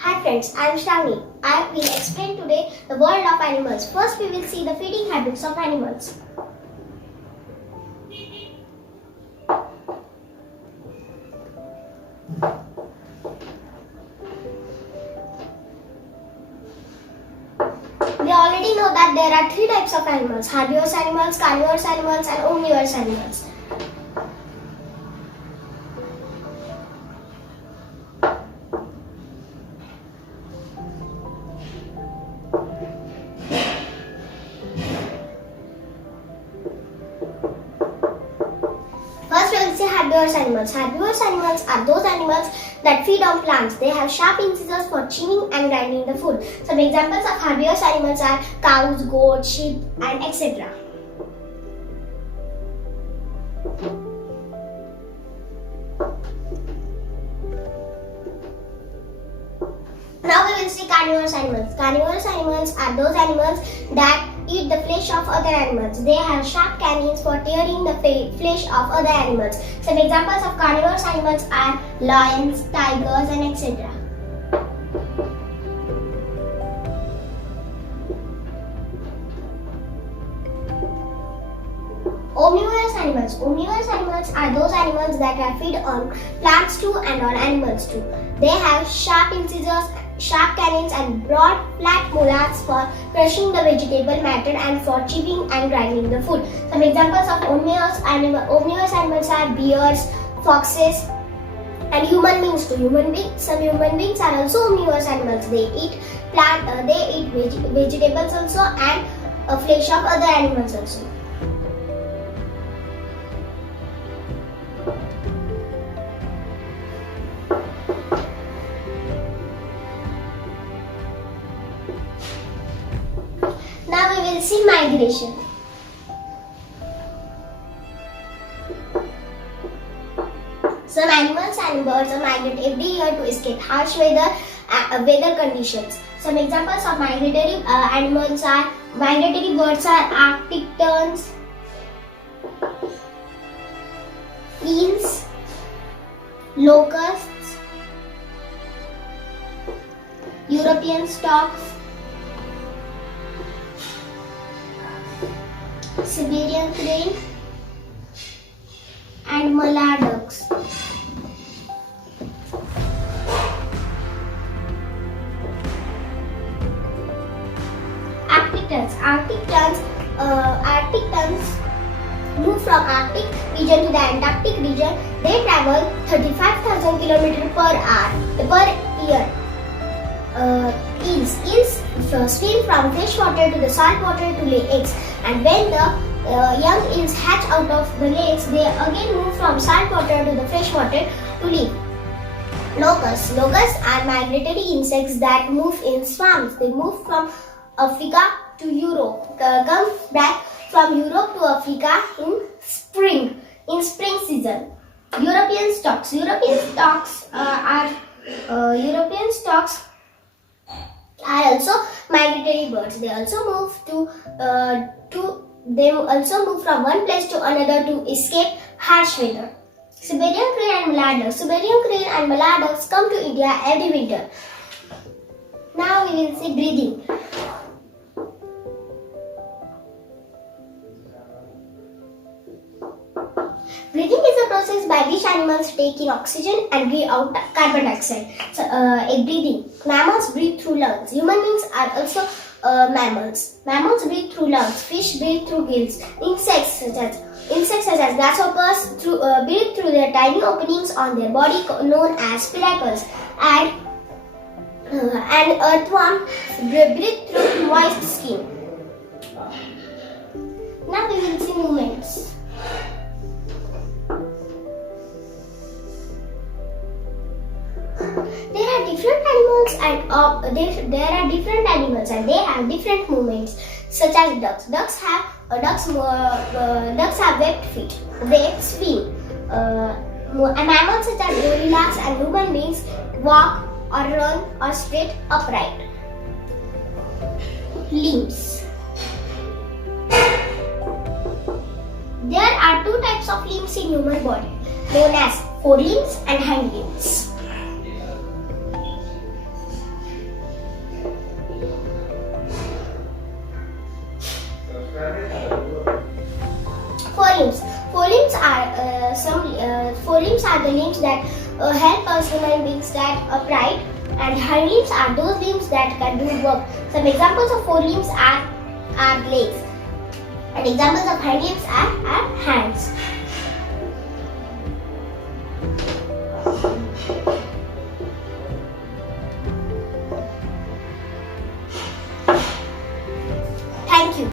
Hi friends, I am Shravani. I will explain today the world of animals. First, we will see the feeding habits of animals. We already know that there are three types of animals: herbivorous animals, carnivorous animals, and omnivorous animals. First, we will see herbivorous animals. Herbivorous animals are those animals that feed on plants. They have sharp incisors for chewing and grinding the food. Some examples of herbivorous animals are cows, goats, sheep, and etc. Now we will see carnivorous animals. Carnivorous animals are those animals that eat the flesh of other animals. They have sharp canines for tearing the flesh of other animals. Some examples of carnivorous animals are lions, tigers, and etc. Omnivorous animals. Omnivorous animals are those animals that are feed on plants too and on animals too. They have sharp incisors, sharp canines, and broad, flat molars for crushing the vegetable matter and for chewing and grinding the food. Some examples of omnivorous animals are bears, foxes, and human beings too. Some human beings are also omnivorous animals. They eat vegetables also and flesh of other animals also. Now we will see migration. Some animals and birds migrate every year to escape harsh weather conditions. Some examples of migratory birds are Arctic terns, eels, locusts, European storks, Siberian crane, and mallard ducks. Arctic terns move from Arctic region to the Antarctic region. They travel 35,000 km per year. Eels swim from fresh water to the salt water to lay eggs, and when the young eels hatch out of the lakes, they again move from salt water to the fresh water to live. Locusts are migratory insects that move in swarms. They move from Africa to Europe, come back from Europe to Africa in spring season. European storks are also migratory birds. They also move from one place to another to escape harsh weather. Siberian crane and mallard ducks come to India every winter. Now we will see breathing. Breathing is a process by which animals take in oxygen and breathe out carbon dioxide. Breathing. Mammals breathe through lungs. Human beings are also mammals. Mammals breathe through lungs. Fish breathe through gills. Insects such as grasshoppers breathe through their tiny openings on their body known as spiracles. And earthworms breathe through moist skin. Now we will see movements. There are different animals and they have different movements, such as ducks. Ducks have webbed feet. They swim. Mammals such as gorillas and human beings walk or run or straight upright. Limbs. There are two types of limbs in human body, known as forelimbs and hind limbs. forelimbs are the limbs that help us human beings stand upright, and hind limbs are those limbs that can do work. Some examples of forelimbs are legs, and examples of hind limbs are hands.